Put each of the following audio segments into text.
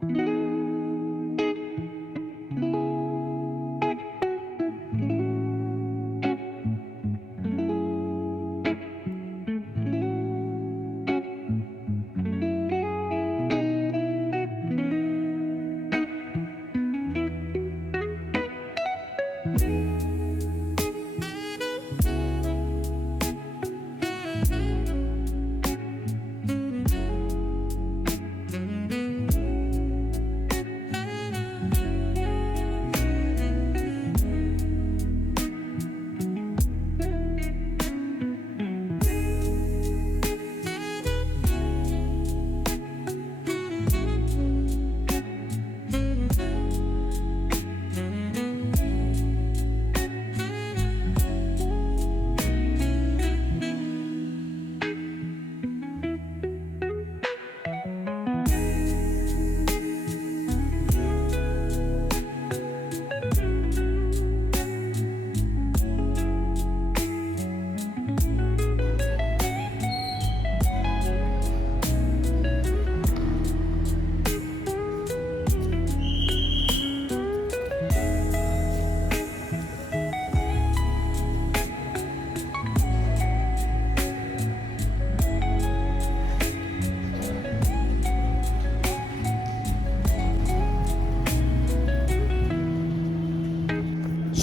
सो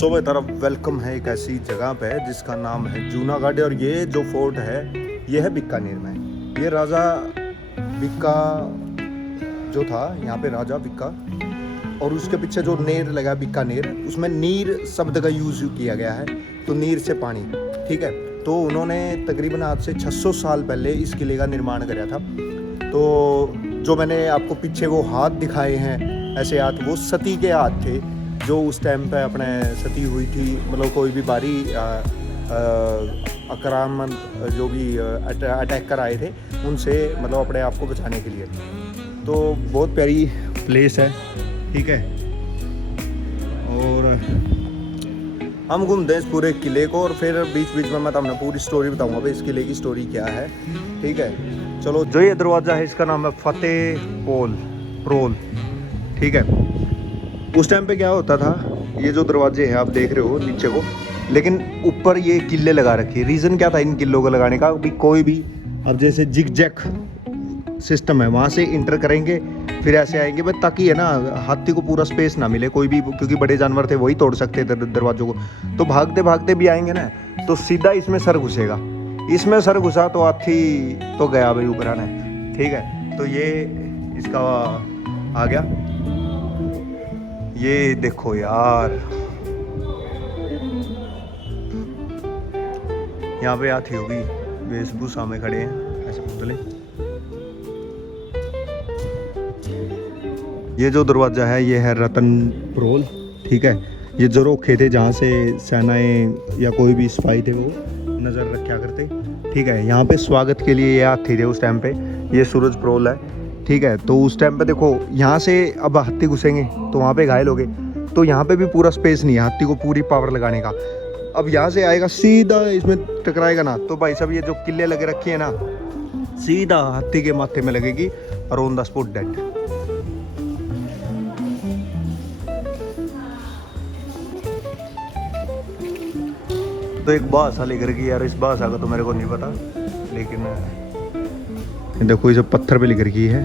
मेरी तरफ वेलकम है एक ऐसी जगह पे जिसका नाम है जूनागढ़। और ये जो फोर्ट है ये है बीकानेर में। ये राजा बिक्का जो था, यहाँ पे राजा बिक्का, और उसके पीछे जो नेर लगा बीकानेर, उसमें नीर शब्द का यूज किया गया है। तो नीर से पानी, ठीक है। तो उन्होंने तकरीबन आज से 600 साल पहले इस किले का निर्माण कराया था। तो जो मैंने आपको पीछे वो हाथ दिखाए हैं, ऐसे हाथ, वो सती के हाथ थे जो उस टाइम पे अपने सती हुई थी। मतलब कोई भी बारी आक्रामण जो भी अटैक कर आए थे उनसे, मतलब अपने आप को बचाने के लिए। तो बहुत प्यारी प्लेस है, ठीक है। और हम घूमते हैं इस पूरे किले को, और फिर बीच बीच में मैं तुम्हें पूरी स्टोरी बताऊंगा भाई इस किले की स्टोरी क्या है, ठीक है। चलो, जो ये दरवाज़ा है इसका नाम है फतेह प्रोल, ठीक है। उस टाइम पे क्या होता था, ये जो दरवाजे हैं आप देख रहे हो नीचे को, लेकिन ऊपर ये किले लगा रखे। रीज़न क्या था इन किलों को लगाने का? भी कोई भी, अब जैसे जिग जैक सिस्टम है, वहाँ से इंटर करेंगे फिर ऐसे आएंगे बस, ताकि है ना हाथी को पूरा स्पेस ना मिले कोई भी, क्योंकि बड़े जानवर थे वही तोड़ सकते थे दरवाजों को। तो भागते भागते भी आएंगे ना, तो सीधा इसमें सर घुसेगा। इसमें सर घुसा तो हाथी तो गया भाई ऊपर आना, ठीक है। तो ये इसका आ गया। ये देखो यार, यहाँ पे हाथी होगी वेशभूषा में खड़े हैं ऐसे पुतले। ये जो दरवाजा है ये है रतन प्रोल, ठीक है। ये जो रोखे थे जहाँ से सेनाएं या कोई भी सिपाही थे वो नज़र रखा करते, ठीक है। यहाँ पे स्वागत के लिए ये हाथी थे उस टाइम पे। ये सूरज प्रोल है, ठीक है। तो उस टाइम पे देखो, यहाँ से अब हाथी घुसेंगे तो वहाँ पे घायल हो गए, तो यहाँ पे भी पूरा स्पेस नहीं है हाथी को पूरी पावर लगाने का। अब यहाँ से आएगा सीधा इसमें टकराएगा ना, तो भाई साहब ये जो किले लगे रखी है ना, सीधा हाथी के माथे में लगेगी और ऑन द स्पॉट डेड। तो एक भाषा लेकर की यार, इस भाषा का तो मेरे को नहीं पता, लेकिन देखो ये जो पत्थर पे लिख रखी है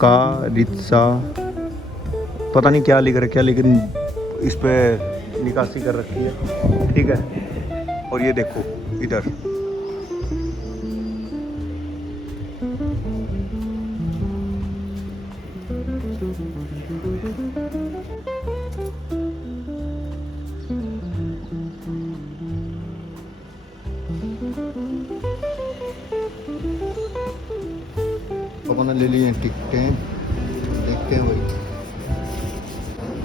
का रित्सा, पता नहीं क्या लिख रखा है, लेकिन इस पे निकासी कर रखी है, ठीक है। और ये देखो इधर, अपना ले लिए टिकटें, देखते हैं भाई।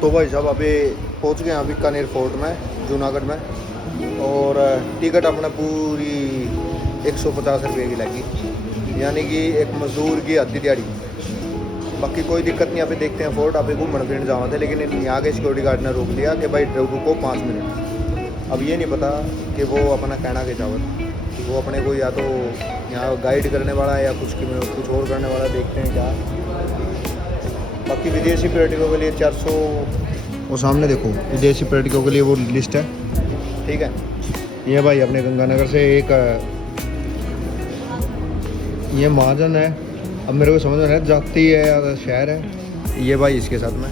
तो भाई साहब अभी पहुंच गए हैं बीकानेर फोर्ट में, जूनागढ़ में, और टिकट अपना पूरी 150 रुपये की लगी, यानी कि एक मजदूर की आधी दिहाड़ी। बाकी कोई दिक्कत नहीं, अभी देखते हैं फोर्ट। अभी घूमने फिरने जावा थे, लेकिन यहाँ के सिक्योरिटी गार्ड ने रोक दिया कि भाई रुको 5 मिनट। अब ये नहीं पता कि वो अपना कहना के चावत, वो अपने को या तो यहाँ गाइड करने वाला है या कुछ और करने वाला, देखते हैं क्या। बाकी विदेशी पर्यटकों के लिए 400, वो सामने देखो विदेशी पर्यटकों के लिए वो लिस्ट है, ठीक है। ये भाई अपने गंगानगर से एक ये महाजन है, अब मेरे को समझ में नहीं जाती है या शहर है ये भाई, इसके साथ में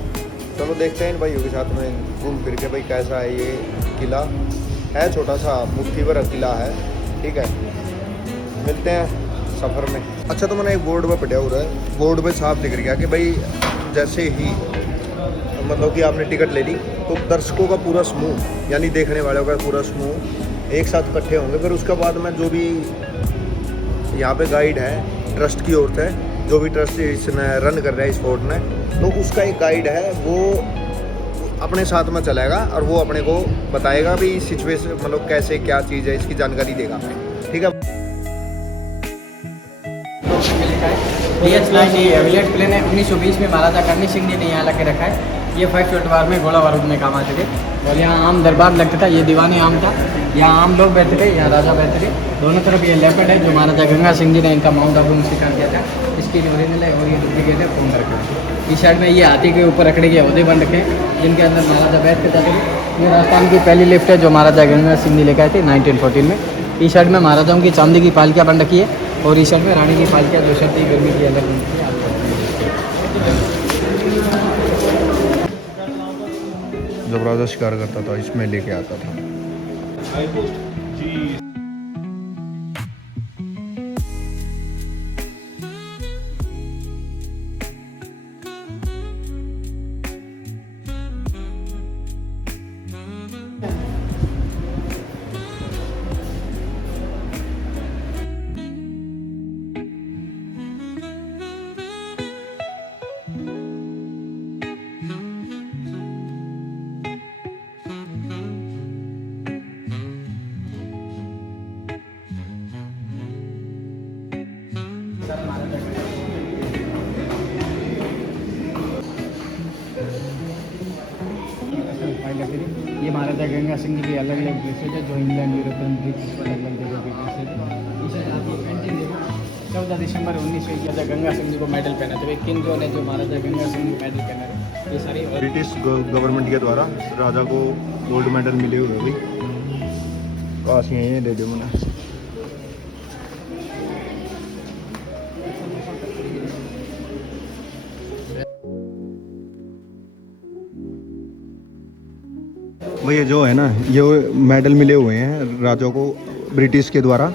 चलो देखते हैं इन भाइयों के साथ में घूम फिर के भाई कैसा है ये किला। है छोटा सा मुट्ठी भर किला है, ठीक है। मिलते हैं सफ़र में। अच्छा तो मैंने एक बोर्ड पे पढ़ा हुआ है, बोर्ड पे साफ दिख गया कि भाई जैसे ही मतलब कि आपने टिकट ले ली तो दर्शकों का पूरा समूह यानी देखने वालों का पूरा समूह एक साथ इकट्ठे होंगे। फिर उसके बाद में जो भी यहाँ पे गाइड है ट्रस्ट की ओर से, जो भी ट्रस्ट इसने रन कर रहा है इस फोर्ट ने, तो उसका एक गाइड है वो अपने साथ में चलेगा और वो अपने को बताएगा भी सिचुएशन मतलब कैसे क्या चीज़ है, इसकी जानकारी देगा, ठीक है। DH-9 ये एविएट प्लेन है, 1920 में महाराजा करणी सिंह जी ने यहाँ ला के रखा है। ये फर्स्ट वर्ल्ड वार में गोला बारूद में काम आते थे और यहाँ आम दरबार लगता था। ये दीवानी आम था, यहाँ आम लोग बैठते थे, यहाँ राजा बैठते थे। दोनों तरफ ये लेपर्ड है जो महाराजा गंगा सिंह जी ने इनका माउंट आबू में शिकार किया था, इसकी ओरिजिनल है और ये डुप्लीकेट है फोन रखा है। इस साइड में ये हाथी के ऊपर रखने के अहदे बन रखे हैं जिनके अंदर महाराजा बैठ के जाते थे। ये राजस्थान की पहली लिफ्ट है जो महाराजा गंगा सिंह जी लेकर आए थे 1914 में। इस साइड में महाराजाओं की चांदी की पालकियाँ बन रखी है और इस साइड में रानी की पालकियाँ जो सर्दी गर्मी की अलग बनती है। जब राजा शिकार करता था इसमें लेके आता था। ये महाराजा गंगा सिंह जी के अलग अलग ड्रेसेज है जो इंग्लैंड यूरोपियन ब्रिटिश पर अलग अलग जगह के ड्रेसेज है। इसे आप ये पेंटिंग देखो 14 दिसंबर 1921 गंगा सिंह जी को मेडल पहना था। किंग जोन है जो महाराजा गंगा सिंह जी मेडल पहना है। ये सारी ब्रिटिश गवर्नमेंट के द्वारा राजा को गोल्ड मेडल मिले हुए भाई, काश ये दे दो मैंने। ये जो है ना ये मेडल मिले हुए हैं राजा को ब्रिटिश के द्वारा,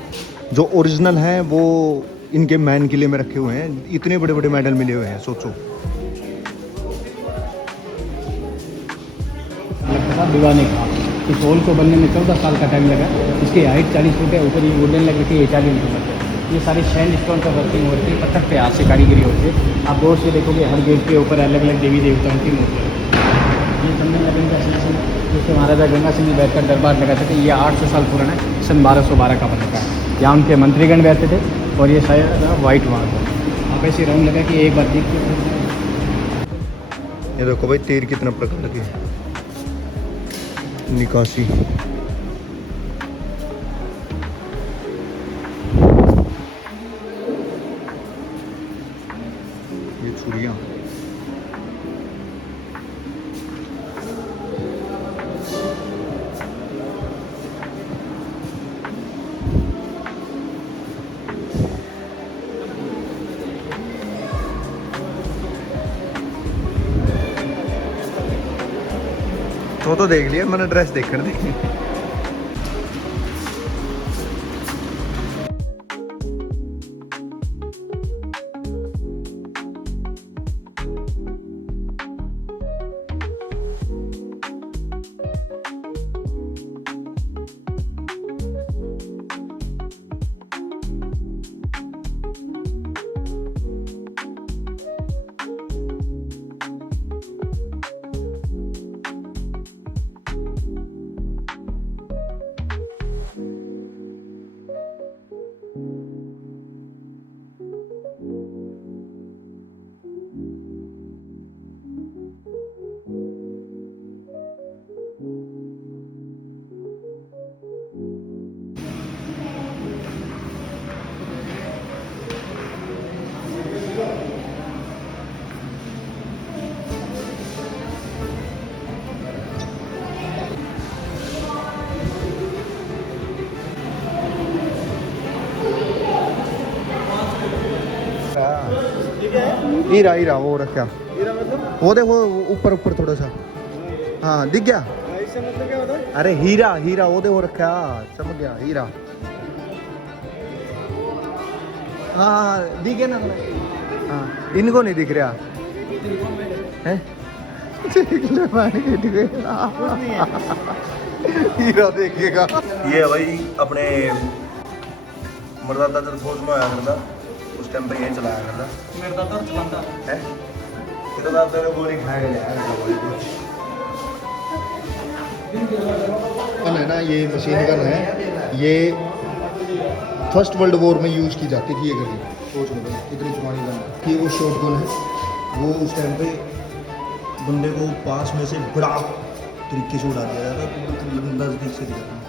जो ओरिजिनल है वो इनके मैन किले में रखे हुए हैं। इतने बड़े बड़े मेडल मिले हुए हैं, सोचो। दीवाने का इस हॉल को बनने में 14 साल का टाइम लगा। इसकी हाइट 40 फुट है, ऊपर ये वुडन लग रही है 40 फुट। ये सारी सैंड स्टोन पर वर्किंग होती है, पत्थर पे हाथ से कारीगरी होती है। आप गौर से देखोगे हर गेट के ऊपर अलग अलग देवी देवताओं की मूर्ति। ये सम्मेलन का सिलसिला जिससे महाराजा गंगा सिंह जी बैठकर दरबार लगाते थे, ये 800 साल पुराना है, सन 1212 का बन रखा है। यहाँ उनके मंत्रीगण बैठते थे और ये शायद वाइट वहाँ को आप ऐसे राउंड लगा कि एक बार देख के। ये देखो भाई तीर कितना प्रकार की निकासी। ये छुरियाँ तो देख लिया मैंने, ड्रेस देख कर दी। हीरा हीरा वो रखा, हीरा मतलब वो देखो ऊपर ऊपर थोड़ा सा, हाँ दिख गया। इसका मतलब क्या होता है? अरे हीरा हीरा वो देखो रखा, चमक गया हीरा। हाँ दिख गया ना, हाँ इनको नहीं दिख रहा है। हीरा देखिएगा। ये है भाई अपने मरदादा जब फौज में आया करता, उस टाइम पे यही चलाया करता। मेरे दादा चलाता है तेरा दादा ने गोली खाया गया गन है ना, ये मशीन गन है, ये फर्स्ट वर्ल्ड वॉर में यूज़ की जाती थी। ये गन फौज में इतनी पुरानी गन, ये वो शॉट गन है, वो उस टाइम पे बंदे को पास में से बड़ा तरीके से उड़ा दिया जाता है, बंदा नज़दीक से दिखाता।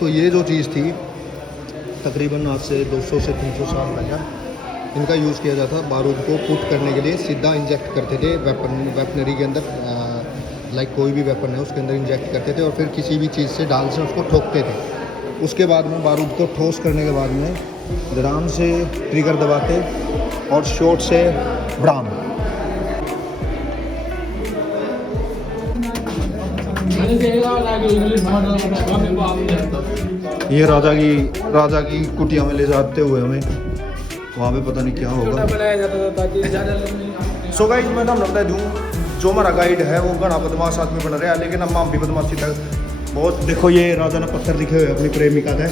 तो ये जो चीज़ थी तकरीबन आज से 200 से 300 साल पहले इनका यूज़ किया जाता, बारूद को पुट करने के लिए सीधा इंजेक्ट करते थे वेपनरी के अंदर, लाइक कोई भी वेपन है उसके अंदर इंजेक्ट करते थे और फिर किसी भी चीज़ से डाल से उसको ठोकते थे। उसके बाद में बारूद को ठोस करने के बाद में ड्राम से ट्रिगर दबाते और शॉट से ड्राम। ये राजा की कुटिया में ले जाते हुए हमें वहाँ पे पता नहीं क्या होगा। बनाया जाता था ताकि सो गाइस मैं नाम बता दूँ, जो हमारा गाइड है वो घना बदमाश आदमी बन रहा है, लेकिन हम भी बदमाशी तक बहुत। देखो ये राजा ने पत्थर लिखे हुए अपनी प्रेमिका थे,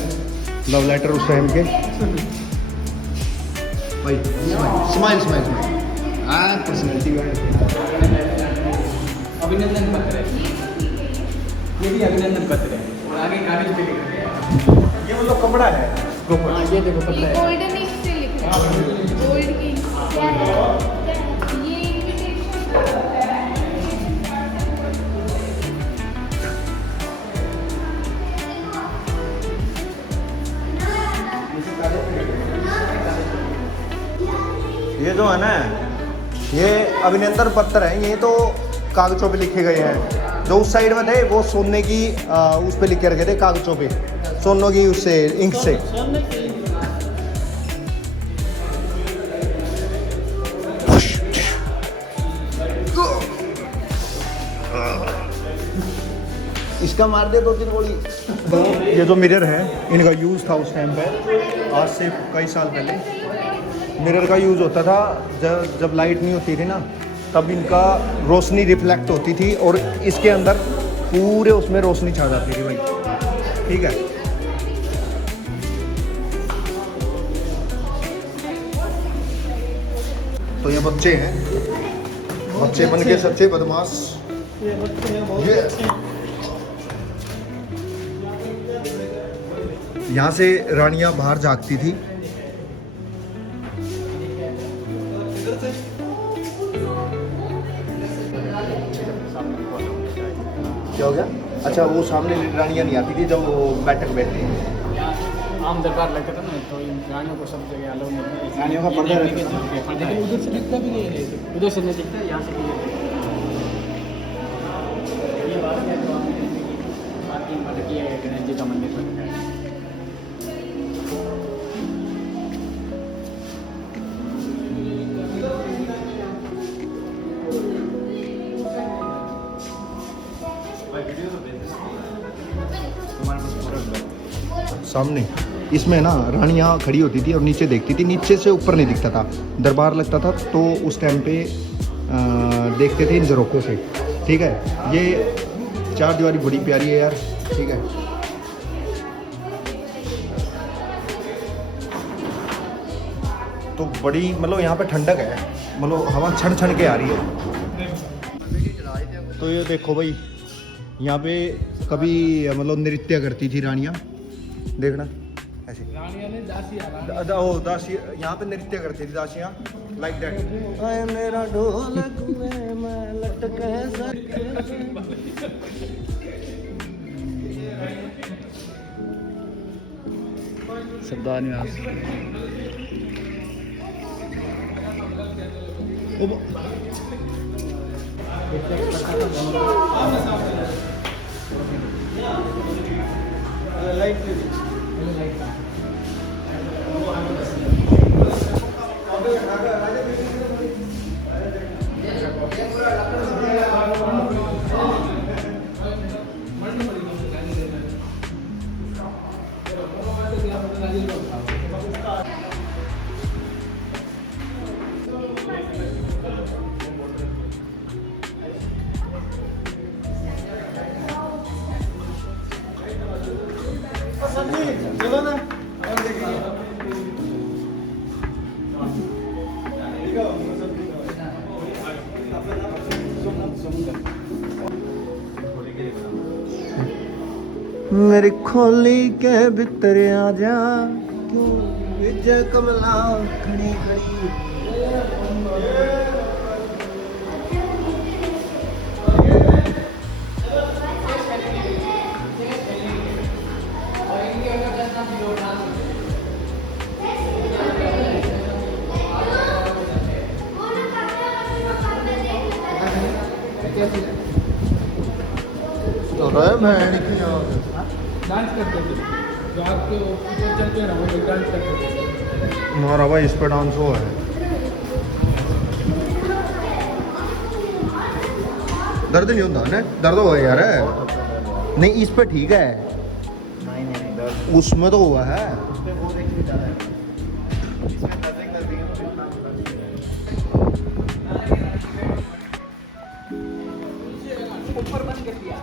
लव लेटर उस टाइम के। भाई स्माइल स्माइल स्माइल पर्सनैलिटी अभिनंदन पत्र है, ये भी अभिनंदन पत्र है और आगे कागज पे लिखा गया है। ये मतलब कपड़ा है प्रॉपर। हाँ ये देखो पत्र है, गोल्डन इंक से लिखा है, गोल्ड की क्या है ये इनविटेशन। ये जो है ना, ये अभिनंदन पत्र है, ये तो कागजों पे लिखे गए हैं। जो उस साइड में थे वो सोने की उस पे लिख के रखे थे कागजों पे, सोने की उससे इंक से। इसका मार दे 2-3 गोली। तो ये जो मिरर है इनका यूज़ था उस टाइम पे, आज से कई साल पहले मिरर का यूज़ होता था। जब लाइट नहीं होती थी ना, तब इनका रोशनी रिफ्लेक्ट होती थी और इसके अंदर पूरे उसमें रोशनी छा जाती थी भाई, ठीक है। तो ये बच्चे हैं, बच्चे बन के सच्चे बदमाश। ये यहाँ से रानियां बाहर जागती थी। क्या हो गया? अच्छा वो सामने रानियां नहीं आती थी जब वो बैठक बैठती थी। आम दरबार लगता था ना, तो इन गानियों को सब जगह अलाउ नहीं है। गानियों का पर्दा रहता था। लेकिन उधर से दिखता भी नहीं है, उधर से नहीं दिखता, यहाँ से ये बात है। तो आपने मतलब किया है गणेश जी का मंदिर पर सामने इसमें ना रानियाँ खड़ी होती थी और नीचे देखती थी, नीचे से ऊपर नहीं दिखता था। दरबार लगता था तो उस टाइम पे देखते थे इन झरोकों से। ठीक है, ये चार दीवारी बड़ी प्यारी है यार। ठीक है, तो बड़ी मतलब यहाँ पे ठंडक है, मतलब हवा छन छन के आ रही है। तो ये देखो भाई, यहाँ पे कभी मतलब नृत्य करती थी रानियाँ, देखना ऐसे। रानिया ने दासिया दासी यहाँ पे नृत्य करती थी दासियाँ, लाइक दैट। मेरा ढोलक में मैं लटके सरदार निवास। चलो ना और देखेंगे। मेरी खोली के भीतर आ जा, क्यों विजय कमला खड़ी खड़ी। तो डांस करते थे जो आपके ऊपर चलते हैं ना, वो लोग डांस करते थे। हमारा भाई इस पे डांस हो है। दर्द नहीं होता ना? दर्द हुआ यार? नहीं, इस पे ठीक है, उसमें तो हुआ है। ऊपर बंद कर दिया।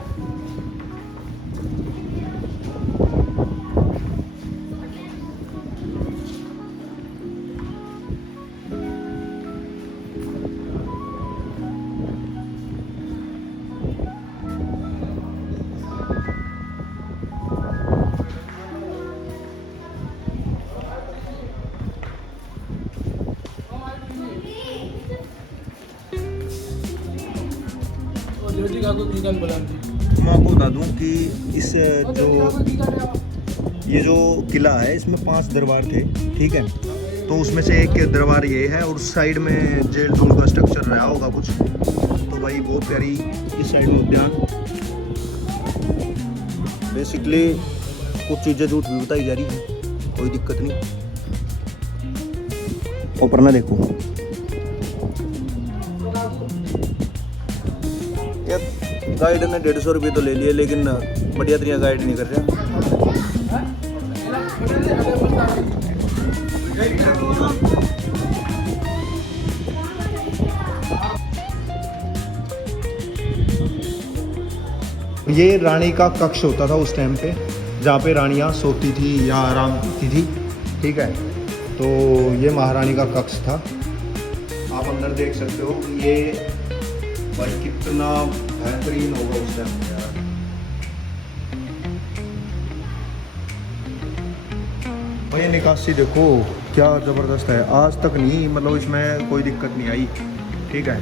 ज्योति काकू की गान बुलाती। मैं आपको बता दूं कि इस जो ये जो किला है, इसमें 5 दरबार थे। ठीक है, तो उसमें से एक दरबार ये है और उस साइड में जेल टूल का स्ट्रक्चर रहा होगा कुछ। तो भाई बहुत प्यारी इस साइड में उद्यान। बेसिकली कुछ चीज़ें झूठ भी बताई जा रही है, कोई दिक्कत नहीं। ऊपर ना देखो यार, गाइड ने 150 रुपये तो ले लिए, लेकिन बढ़िया तरीका गाइड नहीं कर रहा। ये रानी का कक्ष होता था उस टाइम पे, जहाँ पे रानियाँ सोती थी या आराम करती थी। ठीक है, तो ये महारानी का कक्ष था। आप अंदर देख सकते हो, ये भाई कितना बेहतरीन होगा उस टाइम पे यार। और ये निकासी देखो क्या ज़बरदस्त है, आज तक नहीं मतलब इसमें कोई दिक्कत नहीं आई। ठीक है,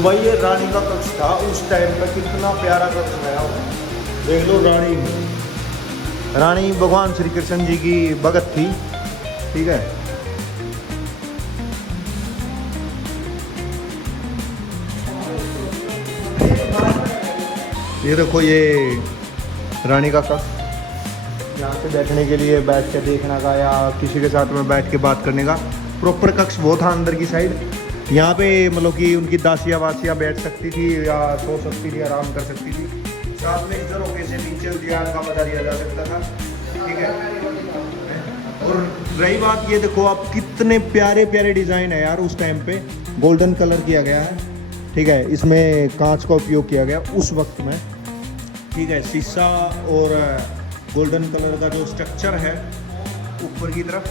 तो भाई ये रानी का कक्ष था उस टाइम पर, कितना प्यारा कक्ष बनाया हुआ। देख लो रानी भगवान श्री कृष्ण जी की भगत थी, ठीक है। ये देखो ये रानी का कक्ष, यहाँ पे बैठने के लिए, बैठ के देखने का या किसी के साथ में बैठ के बात करने का प्रॉपर कक्ष वो था अंदर की साइड। यहाँ पे मतलब कि उनकी दासियाँ वासियाँ बैठ सकती थी या सो सकती थी, आराम कर सकती थी। साथ में इस झरोखे से नीचे उद्यान का मजा लिया जा सकता था, ठीक है। और रही बात, ये देखो आप कितने प्यारे प्यारे डिज़ाइन है यार। उस टाइम पे गोल्डन कलर किया गया है, ठीक है। इसमें कांच का उपयोग किया गया उस वक्त में, ठीक है। शीशा और गोल्डन कलर का जो स्ट्रक्चर है ऊपर की तरफ,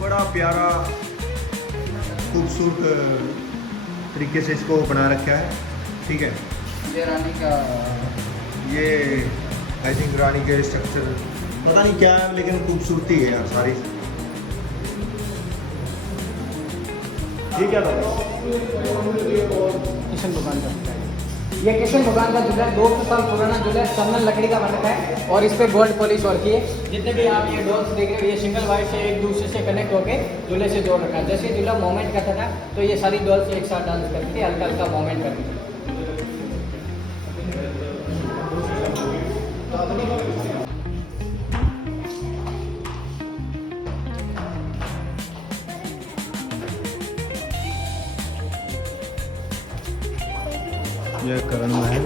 बड़ा प्यारा खूबसूरत तरीके से इसको बना रखा है, ठीक है। ये रानी का, ये आई थिंक रानी के स्ट्रक्चर पता नहीं क्या है, लेकिन खूबसूरती है यार सारी। ये क्या था? किशन भगवान का, ये किशन भगवान का झूला 200 साल पुराना झूला है, चंदन लकड़ी का बन रखा है और इस पे गोल्ड पॉलिश और की है। जितने भी आप ये डॉल्स देख रहे हो, ये सिंगल वायर से एक दूसरे से कनेक्ट होके झूले से जोड़ रखा है। जैसे झूला मूवमेंट करता था तो ये सारी डॉल्स एक साथ डांस करती थी, हल्का हल्का मूवमेंट करती थी। यह करण महल,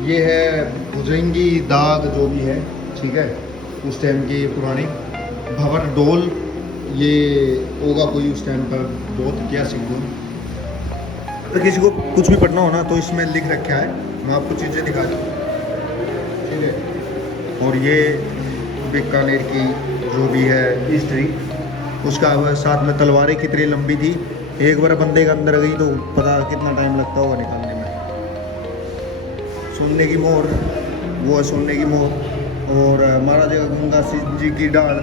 ये है भुजंगी दाग जो भी है, ठीक है। उस टाइम की पुरानी भंवर डोल, ये होगा कोई उस टाइम पर बहुत क्या सीखो। अगर किसी को कुछ भी पढ़ना हो ना तो इसमें लिख रखा है, मैं आपको चीज़ें दिखा दूँ, ठीक है। और ये बीकानेर की जो भी है हिस्ट्री, उसका साथ में तलवारें कितनी लंबी थी। एक बार बंदे के अंदर गई तो पता कितना टाइम लगता होगा निकालने में। सोने की मोहर, वो है सोने की मोहर। और महाराजा गंगा सिंह जी की डाल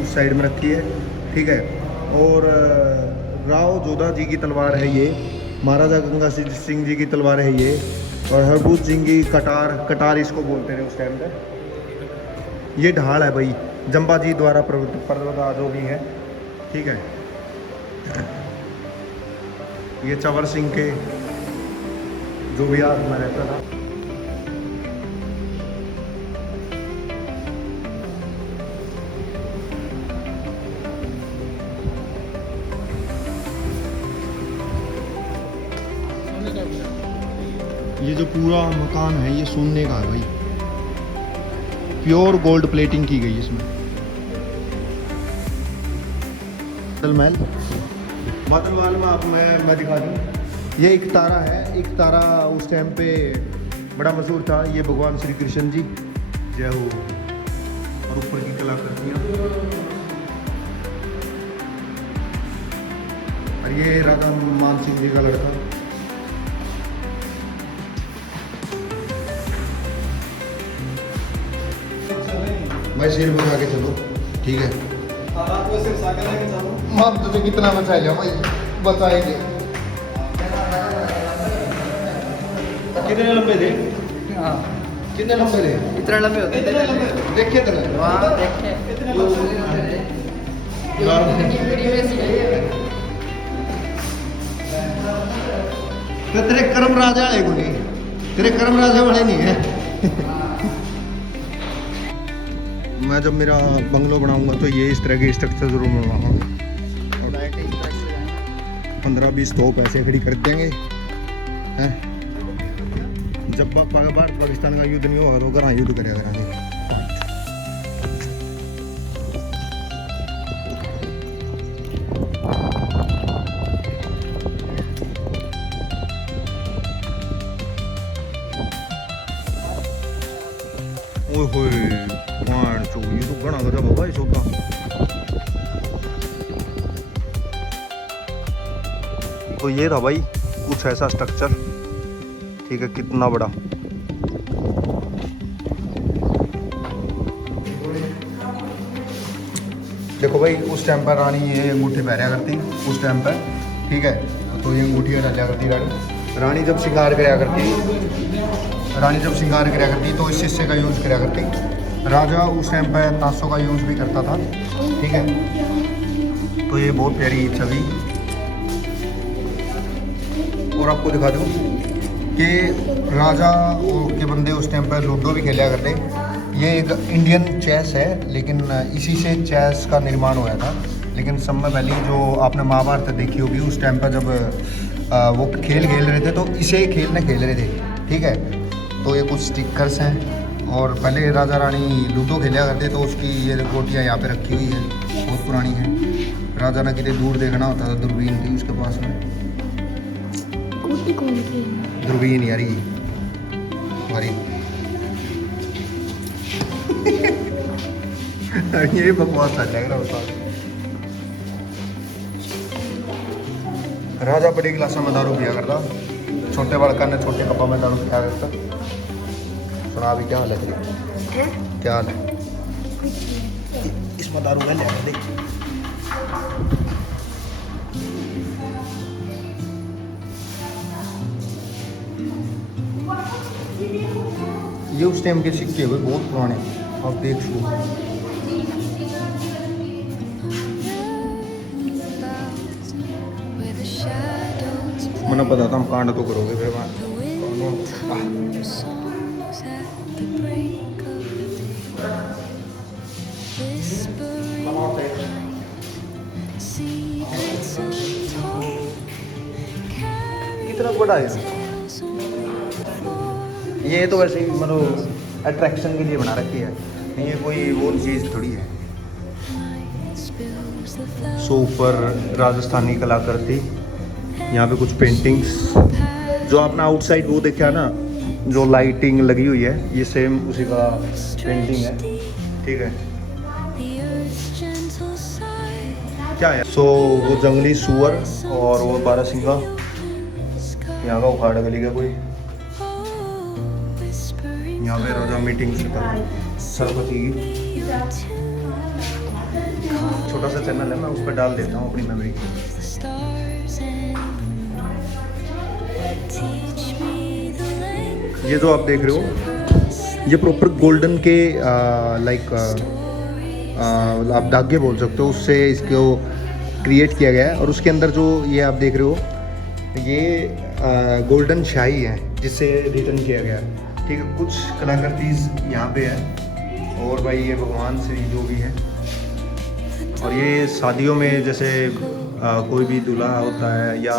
उस साइड में रखी है, ठीक है। और राव जोधा जी की तलवार है ये, महाराजा गंगा सिंह जी की तलवार है ये। और हरभूत सिंह की कटार इसको बोलते थे उस टाइम पे। ये ढाल है भाई, जंबा जी द्वारा पर्वता जो भी है, ठीक है। ये चवर सिंह के जो भी हाथ में रहता था। ये जो पूरा मकान है ये सोने का है भाई, प्योर गोल्ड प्लेटिंग की गई इसमें। बादल महल में आप मैं दिखा दूँ। ये एक तारा है, एक तारा उस टाइम पे बड़ा मशहूर था। ये भगवान श्री कृष्ण जी जय हो, और ऊपर की कलाकृतियाँ। और ये राजा मान सिंह जी का लड़का। भाई सिर बजा के चलो, ठीक है। हम तुझे कितना बचा लिया भाई, बताएंगे। कितने लंबे थे? हाँ, कितने लंबे थे? इतना लंबे होते थे। देखे तो वहाँ देखे तेरे कर्म राजा है कोई, तेरे कर्म राजा वाले नहीं है। मैं जब मेरा बंगलो बनाऊंगा तो ये इस तरह के स्ट्रक्चर जरूर बनवाऊंगा। 15-20 तोप ऐसे खड़ी कर देंगे हैं। जब भारत पाकिस्तान का युद्ध नहीं होगा तो घर युद्ध करेगा करेंगे। ओए होए मान चो ये तो घना गजब होगा इस होता। तो ये था भाई कुछ ऐसा स्ट्रक्चर, ठीक है, कितना बड़ा। देखो भाई उस टाइम पर रानी ये अंगूठी पहना करती उस टाइम पर, ठीक है। तो ये अंगूठी डाला करती रानी जब श्रृंगार कराया करती तो इस हिस्से का यूज़ कराया करती। राजा उस टाइम पर ताशों का यूज़ भी करता था, ठीक है। तो ये बहुत प्यारी छवि। और आपको दिखा दूँ कि राजा के बंदे उस टाइम पर लूडो भी खेला करते। ये एक इंडियन चेस है, लेकिन इसी से चेस का निर्माण हुआ था। लेकिन समय पहले जो आपने महाभारत देखी होगी उस टाइम पर जब वो खेल रहे थे तो इसे खेल रहे थे, ठीक है। तो ये कुछ स्टिकर्स हैं। और पहले राजा रानी लूडो खेला करते तो उसकी ये गोटियाँ यहाँ पे रखी हुई है, बहुत पुरानी है। राजा ने कितने दूर देखना होता था, दूरबीन थी उसके पास में। दूरबीन यारी हमारी ये बकवास लग रहा होता। राजा बड़ी गिलासा में दारू पिया करता, छोटे बड़का ने छोटे कपा में दारू पिया करता। सुना अभी क्या हाल है तेरी? क्या हाल है? इसमें दारू है ले देख। ये उस टाइम के सिक्के हुए बहुत पुराने, आप देख लो। मैंने पता था हम कांड तो करोगे फिर कितना बड़ा है ये। तो वैसे ही मतलब अट्रैक्शन के लिए बना रखी है, ये कोई वो चीज़ थोड़ी है। सो ऊपर राजस्थानी कलाकृति, यहाँ पे कुछ पेंटिंग्स जो आपने आउटसाइड वो देखा ना, जो लाइटिंग लगी हुई है ये सेम उसी का पेंटिंग है, ठीक है। क्या है सो वो जंगली सुअर और वो बारहसिंगा यहाँ का उखाड़ गली का कोई। यहाँ पे राजा मीटिंग सरस्वती की छोटा सा चैनल है, मैं उस पर डाल देता हूँ अपनी मेमोरी की। ये जो आप देख रहे हो ये प्रॉपर गोल्डन के लाइक आप धागे बोल सकते हो, उससे इसको क्रिएट किया गया है। और उसके अंदर जो ये आप देख रहे हो ये गोल्डन शाही है जिससे रिटर्न किया गया है, ठीक है। कुछ कलाकृति यहाँ पे है। और भाई ये भगवान श्री जो भी है। और ये शादियों में जैसे कोई भी दूल्हा होता है या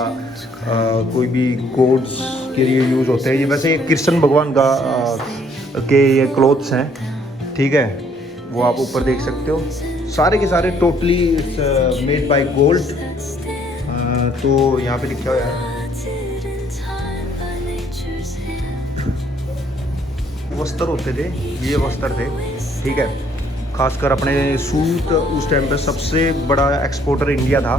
कोई भी कोड्स के लिए यूज़ होते हैं। ये वैसे कृष्ण भगवान का के ये क्लोथ्स हैं, ठीक है। वो आप ऊपर देख सकते हो, सारे के सारे टोटली मेड बाय गोल्ड। तो यहाँ पे लिखा हुआ है वस्त्र होते थे, ये वस्त्र थे, ठीक है। खासकर अपने सूट उस टाइम पे सबसे बड़ा एक्सपोर्टर इंडिया था।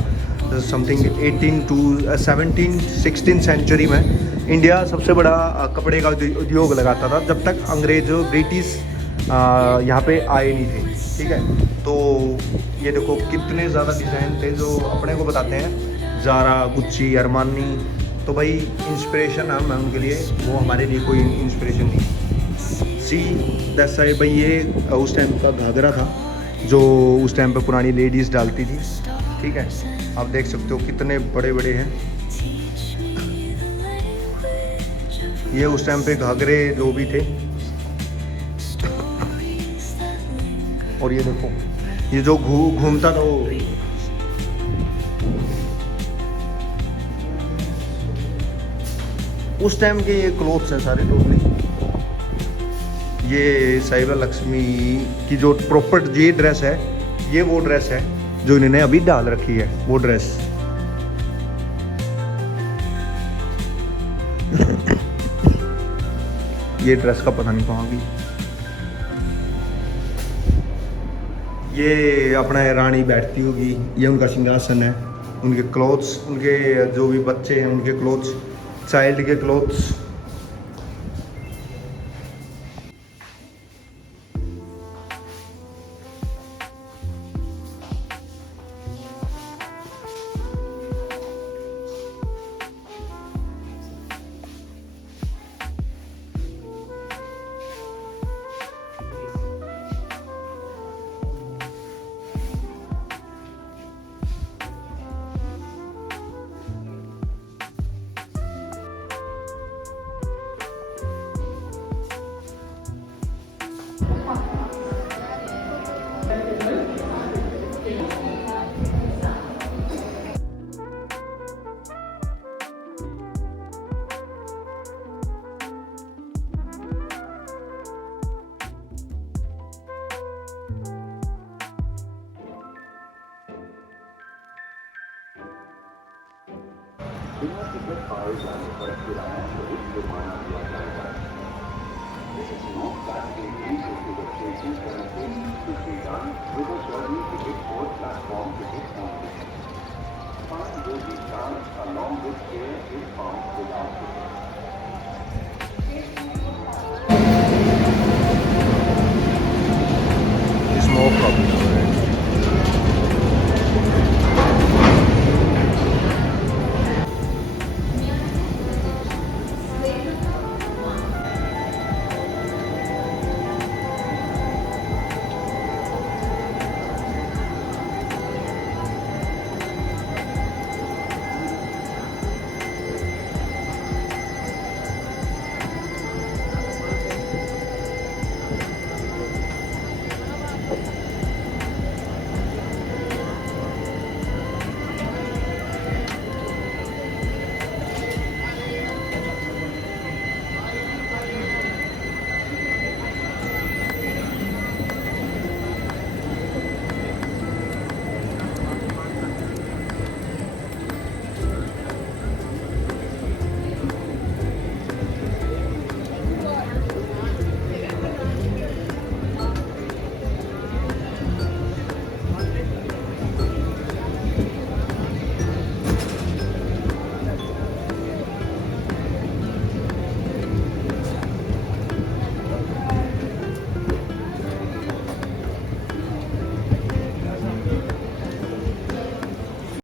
समथिंग 18 to 16 सेंचुरी में इंडिया सबसे बड़ा कपड़े का उद्योग लगाता था जब तक अंग्रेज ब्रिटिश यहाँ पे आए नहीं थे, ठीक है। तो ये देखो कितने ज़्यादा डिज़ाइन थे जो अपने को बताते हैं ज़ारा, गुच्ची, अरमानी। तो भाई इंस्पिरेशन है मैं उनके लिए, वो हमारे लिए कोई इंस्पिरेशन नहीं। सी दैट्स वाई भाई ये उस टाइम का घाघरा था जो उस टाइम पे पुरानी लेडीज़ डालती थी, ठीक है। आप देख सकते हो कितने बड़े बड़े हैं। ये उस टाइम पे घाघरे जो भी थे। और ये देखो, ये जो घूमता था वो, उस टाइम के ये क्लोथ्स हैं सारे टोटली। ये साहिबा लक्ष्मी की जो प्रॉपर ये ड्रेस है, ये वो ड्रेस है जो इन्होंने अभी डाल रखी है, वो ड्रेस। ये ड्रेस का पता नहीं कहाँ गई। ये अपना रानी बैठती होगी, ये उनका सिंहासन है। उनके क्लोथ्स, उनके जो भी बच्चे हैं उनके क्लोथ्स, चाइल्ड के क्लोथ्स। बिना टिकट पाए जाने पर किराया शुल्क जुर्माना दिया जाएगा। This is not that the use of the facilities for a full to be done with a journey ticket